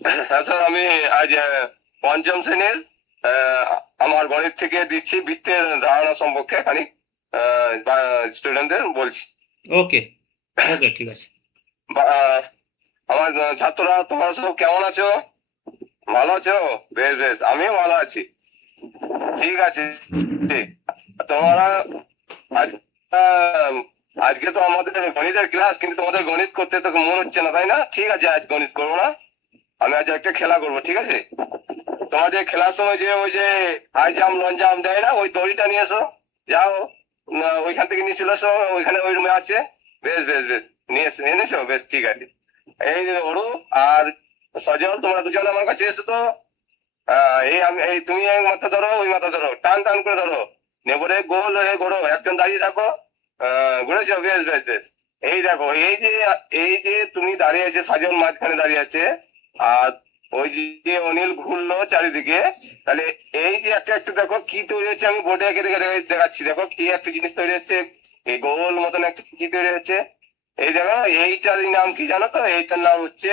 হ্যাঁ স্যার, আমি আজ পঞ্চম শ্রেণীর আহ, আমার গণিত থেকে দিচ্ছি বৃত্তের ধারণা সম্পর্কে খানিক স্টুডেন্টদের বলছি। ওকে ওকে, ঠিক আছে। আমার ছাত্ররা তোমরা সব কেমন আছো? ভালো আছো? বেশ বেশ, আমিও ভালো আছি। ঠিক আছে। তোমরা আজ আজকে তো আমাদের গণিতের ক্লাস, কিন্তু তোমাদের গণিত করতে তো মন হচ্ছে না, তাই না? ঠিক আছে, আজ গণিত করবো না, আমি আজ একটা খেলা করবো, ঠিক আছে? তোমাদের খেলার সময় যে ওই যে হাই জাম্প লং জাম্প দেয় না, ওই দড়িটা নিয়ে এসো। যাও, ওইখান থেকে নিয়ে চলে এসো, ওইখানে ওই রুমে আছে। বেশ বেশ বেশ, নিয়ে এসো, এনেছো, বেশ ঠিক আছে। এই যে ওরু আর সজল, তোমরা দুজন আমার কাছে এসো তো। এই তুমি এক মাথা ধরো, ওই মাথা ধরো, টান টান করে ধরো, নেবরে গোল হয়ে ঘোরো, একজন দাঁড়িয়ে থাকো। ঘুরেছো, বেশ বেশ বেশ। এই দেখো, এই যে তুমি দাঁড়িয়ে আছে, সাজন মাঝখানে দাঁড়িয়ে আছে, আর ওই যে অনিল ঘুরলো চারিদিকে। তাহলে এই যে একটা একটা দেখো কি তৈরি হচ্ছে, আমি বোর্ডে এঁকে দেখে দেখাচ্ছি, দেখো কি একটা জিনিস তৈরি হচ্ছে। এই গোল মতন একটা কি তৈরি হচ্ছে, এই দেখো। এইটার নাম কি জানো তো? এইটার নাম হচ্ছে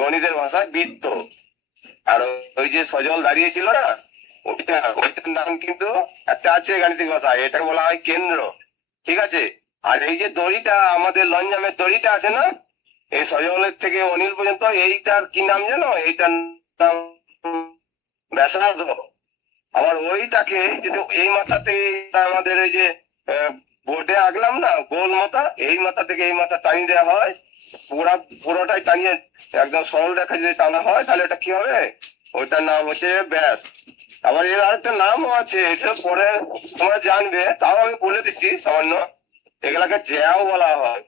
গণিতের ভাষায় বৃত্ত। আর ওই যে সজল দাঁড়িয়েছিল না, ওইটার নাম কিন্তু একটা আছে গাণিতিক ভাষায়, এটাকে বলা হয় কেন্দ্র। ঠিক আছে। আর এই যে দড়িটা, আমাদের লঞ্জামের দড়িটা আছে না, এই সজলের থেকে অনিল পর্যন্ত, এইটার কি নাম জানো? এইটার নাম ব্যাসার্ধ। আবার ওইটাকে যদি এই মাথা থেকে আমাদের এই যে বোর্ডে আঁকলাম না গোল মাথা, এই মাথা থেকে এই মাথা টানিয়ে দেওয়া হয়, পুরোটাই টানিয়ে একদম সরল রেখা যদি টানা হয়, তাহলে এটা কি হবে? ওইটার নাম হচ্ছে ব্যাস। আবার এর আরেকটা নামও আছে, এটা পরে তোমরা জানবে, তাও আমি বলে দিচ্ছি সামান্য। এগুলাকে জ্যাও বলা হয়।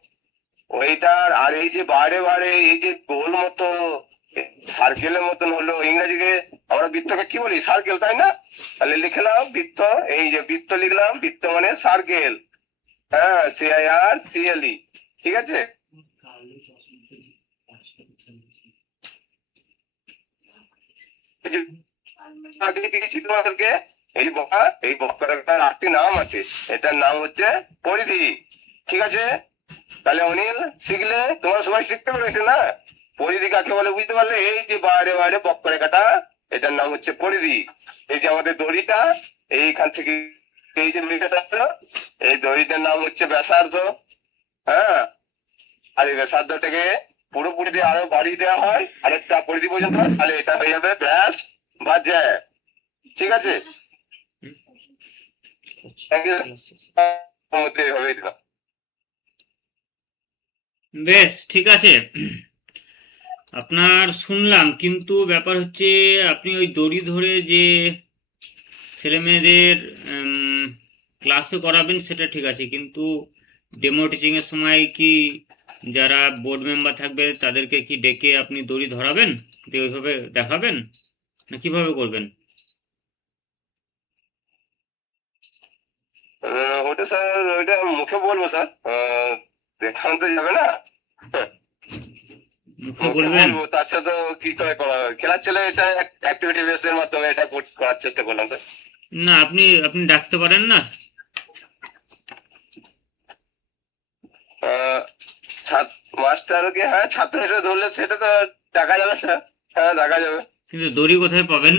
ওইটার আর এই যে বাইরে বাইরে এই যে গোল মতো সার্কেলের মতন হলো, ইংরেজিতে আমরা বৃত্তকে কি বলি? সার্কেল, তাই না? তাহলে লিখলাম বৃত্ত, এই যে বৃত্ত লিখলাম, বৃত্ত মানে সার্কেল। হ্যাঁ, CIRCLE, ঠিক আছে। এই যে আগে দিয়েছি তোমাদেরকে, এই বক্ররেখার আটটি নাম আছে, এটার নাম হচ্ছে পরিধি। ঠিক আছে। তাহলে অনিল শিখলে, তোমরা সবাই শিখতে পেরেছো না? পরিধি কাকে বলে বুঝতে পারলে? এই যে বাইরে বাইরে বক্ররেখাটা, এটার নাম হচ্ছে পরিধি। এই যে আমাদের দড়িটা, এইখান থেকে এই যে দড়িটা আসলো, এই দড়িটার নাম হচ্ছে ব্যাসার্ধ। হ্যাঁ। আর এই ব্যাসার্ধটাকে পুরোপুরি দিয়ে আরো বাড়িয়ে দেওয়া হয় আরেকটা পরিধি পর্যন্ত, তাহলে এটা হয়ে যাবে ব্যাস বা জ্যা। ঠিক আছে। Thank you. মধ্যে হবে দিলাম। বেশ ঠিক আছে, আপনার শুনলাম, কিন্তু ব্যাপার হচ্ছে আপনি ওই দড়ি ধরে যে ছেলে মেয়েদের ক্লাসে করাবেন সেটা ঠিক আছে, কিন্তু ডেমো টিচিং এর সময় কি যারা বোর্ড মেম্বার থাকবে তাদেরকে কি ডেকে আপনি দড়ি ধরাবেন, দিয়ে ওইভাবে দেখাবেন, না কিভাবে করবেন? ওটা স্যার, ওইটা মুখে বলবো স্যার, দেখানো তো যাবে না। মুখে মুখে বলবেন? বলবো, তাছাড়া তো কি করে করা হবে? খেলার ছেলে, এটা অ্যাক্টিভিটি বেসের মাধ্যমে এটা করার চেষ্টা করলাম তো। না, আপনি আপনি ডাকতে পারেন না? আহ, মাস্টারকে, হ্যাঁ, ছাত্র হিসেবে ধরলে সেটা তো দেখা যাবে স্যার। হ্যাঁ, দেখা যাবে। কিন্তু দড়ি কোথায় পাবেন?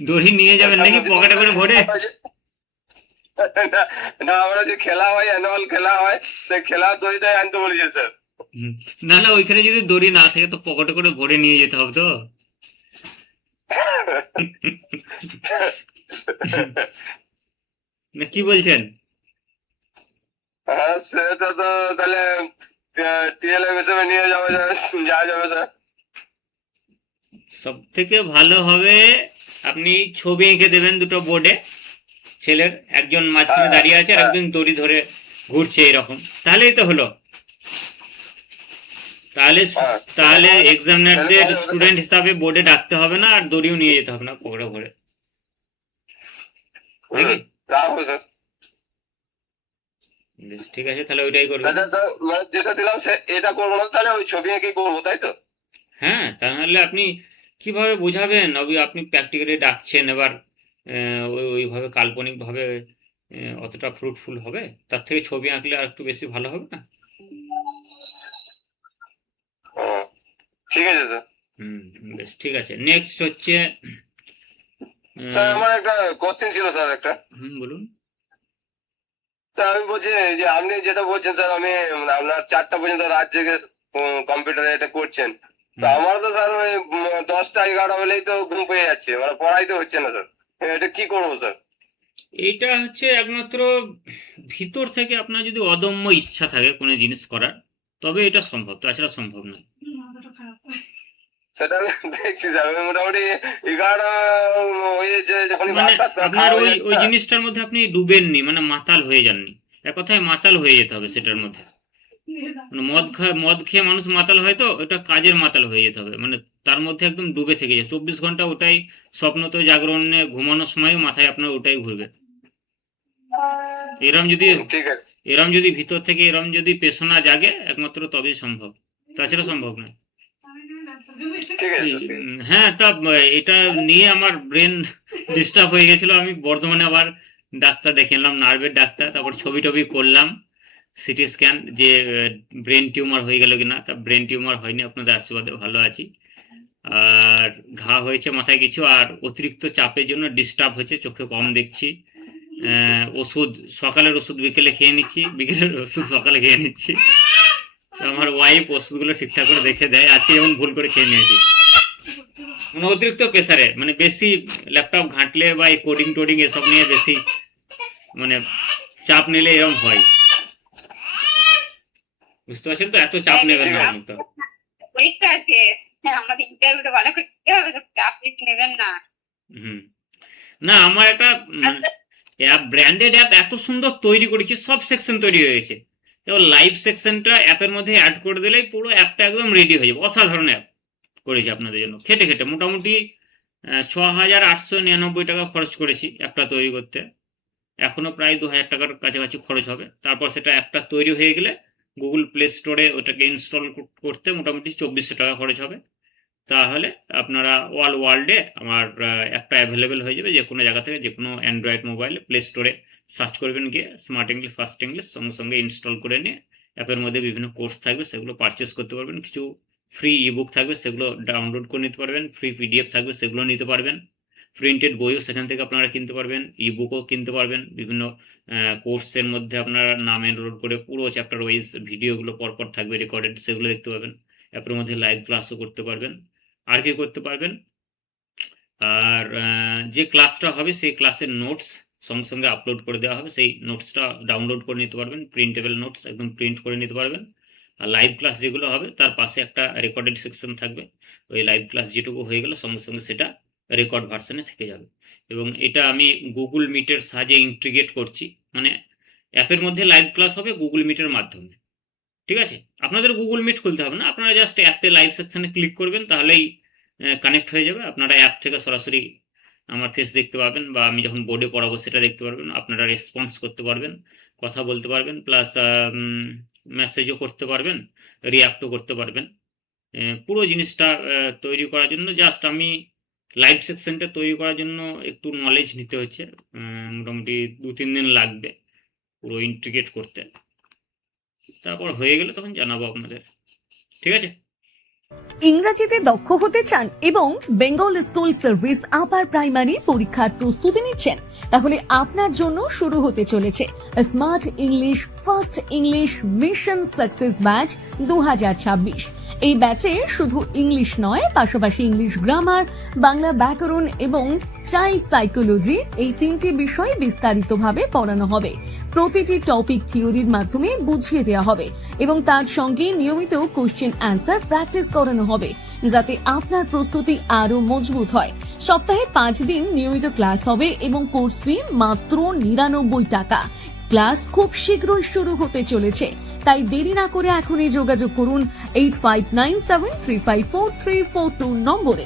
দড়ি নিয়ে যাবেন ওটা নাকি নদীতে পকেটে করে ভরে? না, না, আমরা যে খেলা হয়, অ্যানুয়াল খেলা হয়, সেই খেলার দড়িটাই আনতে বলেছে স্যার। হুম। না না, ওইখানে যদি দড়ি না থাকে তো পকেটে করে ভরে নিয়ে যেতে হবে তো। না কি বলছেন? হ্যাঁ, সেটা তো তাহলে TLF হিসেবে নিয়ে যাওয়া যাবে, যাওয়া যাবে স্যার। সব থেকে ভালো হবে আপনি ছবি এঁকে দেবেন দুটো বোর্ডে, ছেলের একজন মাঝখানে হ্যাঁ দাঁড়িয়ে আছে আর হ্যাঁ একজন দড়ি ধরে ঘুরছে এরকম, তাহলেই তো হলো। তাহলে হ্যাঁ, সেটা তাহলে করা তাহলে এক্সামিনারদের করা যাবে স্যার। স্টুডেন্ট হিসাবে বোর্ডে ডাকতে হবে না, আর দড়িও নিয়ে যেতে হবে না পকেটে ভরে, হুম, নাকি? রাখবো স্যার। বেশ ঠিক আছে, তাহলে ওইটাই করবেন। তাহলে স্যার, মানে যেটা দিলাম সে এটা করবো না, তাহলে ওই ছবি এঁকে করবো, তাই তো? হ্যাঁ, তাহলে আপনি কিভাবে বোঝাবেন? আপনি প্র্যাকটিক্যালি ডাকছেন এবার, ওইভাবে কাল্পনিকভাবে অতটা ফ্রুটফুল হবে? তার থেকে ছবি আঁকলে আর একটু বেশি ভালো হবে না? ও, ঠিক আছে স্যার। বেশ ঠিক আছে। নেক্সট হচ্ছে স্যার আমার একটা কোশ্চেন ছিল স্যার একটা। বলুন। স্যার আমি বলছি যে আপনি যেটা বলছেন স্যার, আমি আপনার 4টা পর্যন্ত রাত জেগে কম্পিউটারে এটা করছেন, তো আমার তো স্যার ওই 10টা 11টা হলেই তো ঘুম পেয়ে যাচ্ছে, মানে পড়াই তো হচ্ছে না স্যার, এটা কি করবো স্যার? এইটা হচ্ছে একমাত্র ভিতর থেকে আপনার যদি অদম্য ইচ্ছা থাকে কোনো জিনিস করার, তবে এটা সম্ভব, তাছাড়া সম্ভব নয়। সেটা আমি দেখছি স্যার, আমি মোটামুটি 11টা হয়েছে যখন মানে আপনার ওই ওই জিনিসটার মধ্যে আপনি ডুবেননি, মানে মাতাল হয়ে যাননি, এক কথায় মাতাল হয়ে যেতে হবে সেটার মধ্যে। মানে মদ খেয়ে মানুষ মাতাল হয়, তো ওটা কাজের মাতাল হয়ে যেতে হবে, মানে তার মধ্যে একদম ডুবে থেকে যায় 24 ঘন্টা ওটাই। স্বপ্ন তো জাগরণে ঘুমানোর সময়ও মাথায় আপনার ওটাই ঘুরবে। এরম যদি ঠিক আছে, এরম যদি ভিতর থেকে এরম যদি পেশনা জাগে, একমাত্র তবেই সম্ভব, তাছাড়া সম্ভব নয়। ঠিক আছে। হ্যাঁ, তা এটা নিয়ে আমার ব্রেন ডিস্টার্ব হয়ে গেছিল। আমি বর্ধমানে আবার ডাক্তার দেখে এলাম, নার্ভের ডাক্তার, তারপর ছবি টবি করলাম, সিটি স্ক্যান, যে ব্রেন টিউমার হয়ে গেল কিনা। তা ব্রেন টিউমার হয়নি, আপনাদের আশীর্বাদে ভালো আছি। আর ঘা হয়েছে মাথায় কিছু, আর অতিরিক্ত চাপের জন্য ডিস্টার্ব হয়েছে, চোখে কম দেখছি। ওষুধ সকালের ওষুধ বিকেলে খেয়ে নিচ্ছি, বিকেলের ওষুধ সকালে খেয়ে নিচ্ছি। তো আমার ওয়াইফ ওষুধগুলো ঠিকঠাক করে দেখে দেয়, আজকে যেমন ভুল করে খেয়ে নিয়েছি। মানে অতিরিক্ত প্রেসারে, মানে বেশি ল্যাপটপ ঘাঁটলে বা এই কোডিং টোডিং এসব নিয়ে বেশি মানে চাপ নিলে এরকম হয়, বুঝতে পারছেন তো? এত চাপ নেবেন না তো। পরীক্ষা আছে, আমাদের ইন্টারভিউটা ভালো করতে হবে, তো চাপ বেশি নেবেন না। না, আমার একটা অ্যাপ, ব্র্যান্ডেড অ্যাপ এত সুন্দর তৈরি করেছি, সব সেকশন তৈরি হয়ে গেছে। এবার লাইভ সেকশনটা অ্যাপের মধ্যে অ্যাড করে দিলেই পুরো অ্যাপটা একদম রেডি হয়ে যাবে। অসাধারণ অ্যাপ করেছি আপনাদের জন্য, খেটে খেটে মোটামুটি 6,899 টাকা খরচ করেছি অ্যাপটা তৈরি করতে। এখনো প্রায় 2,000 টাকার কাছাকাছি খরচ হবে। তারপর সেটা অ্যাপটা তৈরি হয়ে গেলে গুগল প্লে স্টোরে ওটাকে ইনস্টল করতে মোটামুটি 2,400 টাকা খরচ হবে। তাহলে আপনারা অল ওয়ার্ল্ডে আমার অ্যাপটা অ্যাভেলেবেল হয়ে যাবে, যে কোনো জায়গা থেকে, যে কোনো অ্যান্ড্রয়েড মোবাইলে প্লে স্টোরে সার্চ করবেন, গিয়ে স্মার্ট ইংলিশ ফার্স্ট ইংলিশ সঙ্গে সঙ্গে ইনস্টল করে নিয়ে অ্যাপের মধ্যে বিভিন্ন কোর্স থাকবে, সেগুলো পারচেস করতে পারবেন। কিছু ফ্রি ইবুক থাকবে, সেগুলো ডাউনলোড করে নিতে পারবেন। ফ্রি পিডিএফ থাকবে, সেগুলো নিতে পারবেন। প্রিন্টেড বইও সেখান থেকে আপনারা কিনতে পারবেন, ইবুকও কিনতে পারবেন। বিভিন্ন কোর্সের মধ্যে আপনারা নাম এনরোল করে পুরো চ্যাপ্টার ওয়াইজ ভিডিওগুলো পরপর থাকবে রেকর্ডেড, সেগুলো দেখতে পাবেন। অ্যাপের মধ্যে লাইভ ক্লাসও করতে পারবেন। আর কি করতে পারবেন, আর যে ক্লাসটা হবে সেই ক্লাসের নোটস সঙ্গে সঙ্গে আপলোড করে দেওয়া হবে, সেই নোটসটা ডাউনলোড করে নিতে পারবেন। প্রিন্টেবল নোটস একদম প্রিন্ট করে নিতে পারবেন। আর লাইভ ক্লাস যেগুলো হবে তার পাশে একটা রেকর্ডেড সেকশন থাকবে, ওই লাইভ ক্লাস যেটুকু হয়ে গেল সঙ্গে সঙ্গে সেটা রেকর্ড ভার্সনে থেকে যাবে। এবং এটা আমি গুগল মিটের সাহায্যে ইন্টিগ্রেট করছি, মানে অ্যাপের মধ্যে লাইভ ক্লাস হবে গুগল মিটের মাধ্যমে। ঠিক আছে, আপনাদের গুগল মিট খুলতে হবে না, আপনারা জাস্ট অ্যাপে লাইভ সেকশনে ক্লিক করবেন, তাহলেই কানেক্ট হয়ে যাবে। আপনারা অ্যাপ থেকে সরাসরি আমার ফেস দেখতে পাবেন, বা আমি যখন বোর্ডে পড়াবো সেটা দেখতে পারবেন। আপনারা রেসপন্স করতে পারবেন, কথা বলতে পারবেন, প্লাস মেসেজও করতে পারবেন, রিয়াক্টও করতে পারবেন। পুরো জিনিসটা তৈরি করার জন্য জাস্ট আমি লাইভ সেকশনটা তৈরি করার জন্য একটু নলেজ নিতে হচ্ছে, মোটামুটি 2-3 দিন লাগবে পুরো ইন্টিগ্রেট করতে। তারপর হয়ে গেলে তখন জানাবো আপনাদের, ঠিক আছে? ইংরেজিতে দক্ষ হতে চান এবং Bengal school service upper primary পরীক্ষার প্রস্তুতি নিচ্ছেন, তাহলে আপনার জন্য শুরু হতে চলেছে smart English first English mission success batch 2026। এই ব্যাচে শুধু ইংলিশ নয়, পাশাপাশি ইংলিশ গ্রামার, বাংলা ব্যাকরণ এবং চাইল্ড সাইকোলজি, এই 3টি বিষয় বিস্তারিতভাবে পড়ানো হবে। প্রতিটি টপিক থিওরির মাধ্যমে বুঝিয়ে দেওয়া হবে এবং তার সঙ্গে নিয়মিত কোশ্চেন অ্যান্সার প্র্যাকটিস করানো হবে, যাতে আপনার প্রস্তুতি আরো মজবুত হয়। সপ্তাহে 5 দিন নিয়মিত ক্লাস হবে এবং কোর্স ফি মাত্র 99 টাকা। ক্লাস খুব শীঘ্রই শুরু হতে চলেছে, তাই দেরি না করে এখনই যোগাযোগ করুন 8597354342 নম্বরে।